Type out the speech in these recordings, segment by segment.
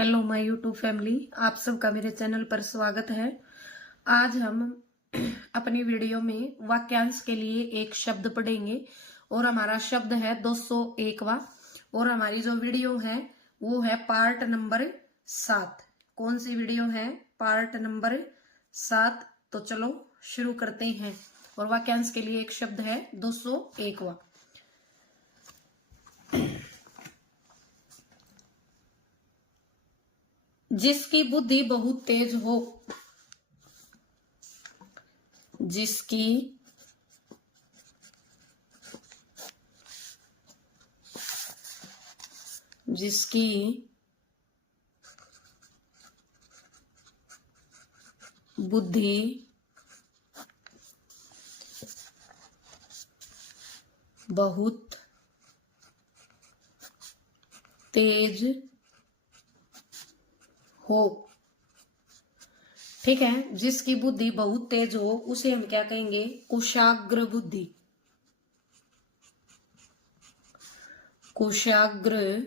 Hello my YouTube family, आप सबका मेरे चैनल पर स्वागत है। आज हम अपनी वीडियो में वाक्यांश के लिए एक शब्द पढ़ेंगे और हमारा शब्द है 201वां और हमारी जो वीडियो है वो है पार्ट नंबर 7। कौन सी वीडियो है? Part number 7। तो चलो शुरू करते हैं। और वाक्यांश के लिए एक शब्द है 201वां। जिसकी बुद्धि बहुत तेज हो, जिसकी बुद्धि बहुत तेज हो। ठीक है, जिसकी बुद्धि बहुत तेज हो उसे हम क्या कहेंगे? कुशाग्र बुद्धि। कुशाग्र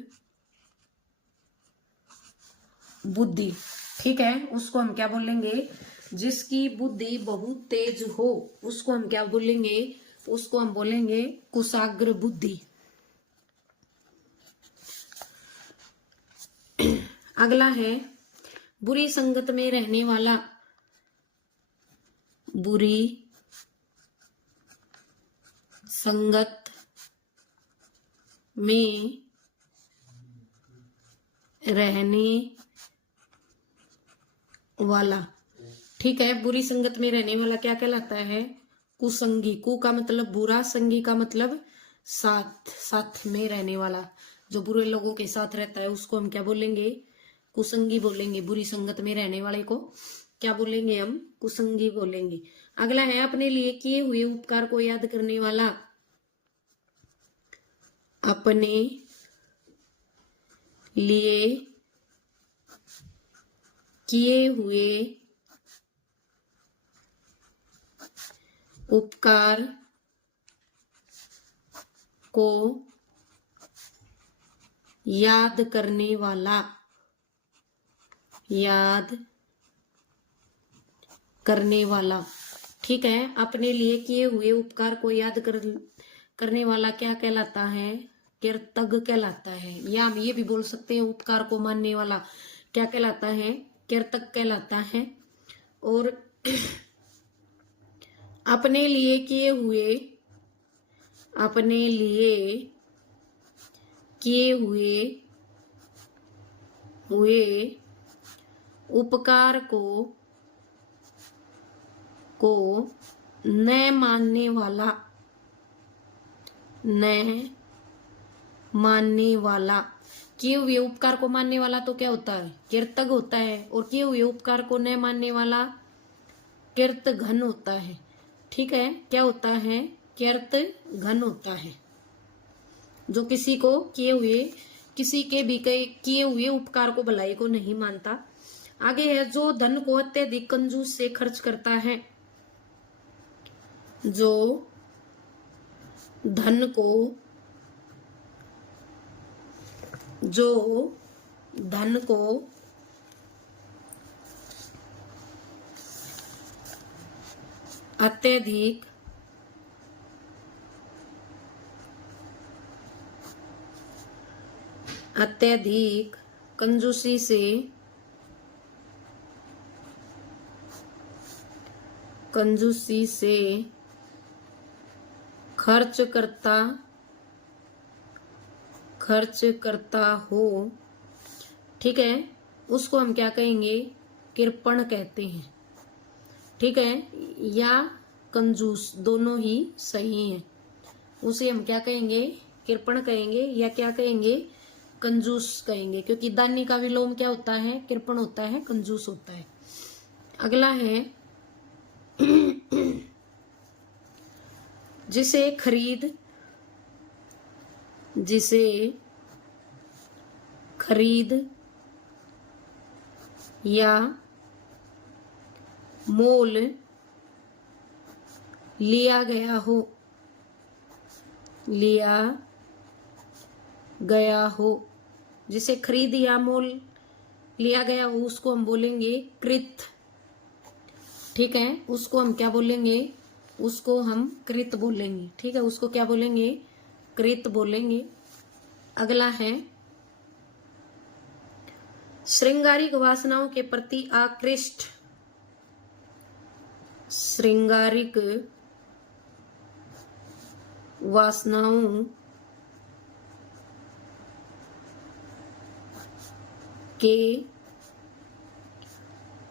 बुद्धि। ठीक है, उसको हम क्या बोलेंगे? जिसकी बुद्धि बहुत तेज हो उसको हम क्या बोलेंगे? उसको हम बोलेंगे कुशाग्र बुद्धि। अगला है बुरी संगत में रहने वाला। बुरी संगत में रहने वाला। ठीक है, बुरी संगत में रहने वाला क्या कहलाता है? कुसंगी। कु का मतलब बुरा, संगी का मतलब साथ, साथ में रहने वाला। जो बुरे लोगों के साथ रहता है उसको हम क्या बोलेंगे? कुसंगी बोलेंगे। बुरी संगत में रहने वाले को क्या बोलेंगे? हम कुसंगी बोलेंगे। अगला है अपने लिए किए हुए उपकार को याद करने वाला। अपने लिए किए हुए उपकार को याद करने वाला। याद करने वाला। ठीक है, अपने लिए किए हुए उपकार को याद करने वाला क्या कहलाता है? कृतज्ञ कहलाता है। या हम ये भी बोल सकते हैं उपकार को मानने वाला क्या कहलाता है? कृतज्ञ कहलाता है। और अपने लिए किए हुए उपकार को न मानने वाला। न मानने वाला। किए हुए उपकार को मानने वाला तो क्या होता है? कृतज्ञ होता है। और किए हुए उपकार को न मानने वाला कृतघ्न होता है। ठीक है, क्या होता है? कृतघ्न होता है। जो किसी के भी किए हुए उपकार को, भलाई को नहीं मानता। आगे है जो धन को अत्यधिक कंजूस से खर्च करता है। जो धन को अत्यधिक कंजूसी से खर्च करता हो। ठीक है, उसको हम क्या कहेंगे? कृपण कहते हैं। ठीक है, या कंजूस दोनों ही सही हैं। उसे हम क्या कहेंगे? कृपण कहेंगे या क्या कहेंगे? कंजूस कहेंगे। क्योंकि दानी का विलोम क्या होता है? कृपण होता है, कंजूस होता है। अगला है जिसे खरीद या मोल लिया गया हो। जिसे खरीद या मोल लिया गया हो उसको हम बोलेंगे कृत। ठीक है, उसको हम क्या बोलेंगे, उसको हम कृत बोलेंगे। ठीक है, उसको क्या बोलेंगे, कृत बोलेंगे। अगला है श्रृंगारिक वासनाओं के प्रति आकृष्ट। श्रृंगारिक वासनाओं के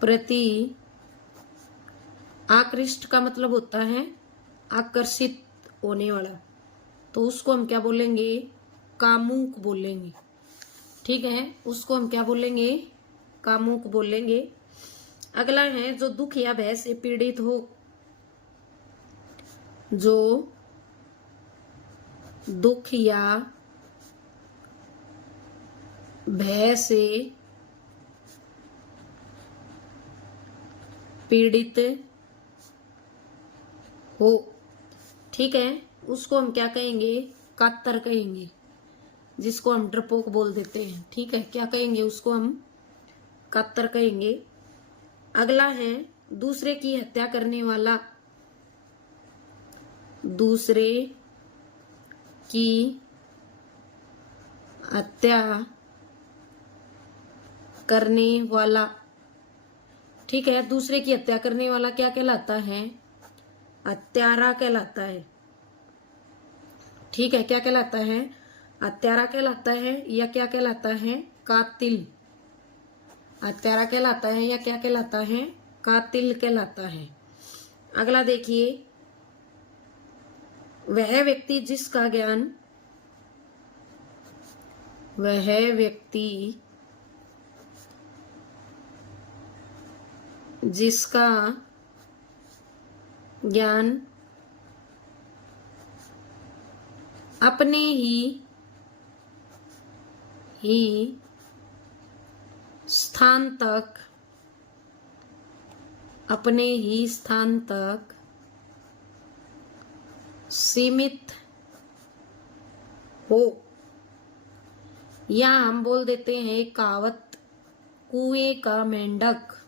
प्रति आकृष्ट का मतलब होता है आकर्षित होने वाला, तो उसको हम क्या बोलेंगे, कामुक बोलेंगे। ठीक है, उसको हम क्या बोलेंगे, कामुक बोलेंगे। अगला है जो दुख या भय से पीड़ित हो। जो दुख या भय से पीड़ित हो। ठीक है, उसको हम क्या कहेंगे, कातर कहेंगे, जिसको हम डरपोक बोल देते हैं। ठीक है, क्या कहेंगे, उसको हम कातर कहेंगे। अगला है दूसरे की हत्या करने वाला। दूसरे की हत्या करने वाला। ठीक है, दूसरे की हत्या करने वाला क्या कहलाता है, हत्यारा कहलाता है। ठीक है, क्या कहलाता है, हत्यारा कहलाता है, या क्या कहलाता है, कातिल। हत्यारा कहलाता है या क्या कहलाता है, कातिल कहलाता है। अगला देखिए, वह व्यक्ति जिसका ज्ञान, वह व्यक्ति जिसका ज्ञान अपने ही स्थान तक, अपने ही स्थान तक सीमित हो, या हम बोल देते हैं कहावत, कुएं का मेंढक।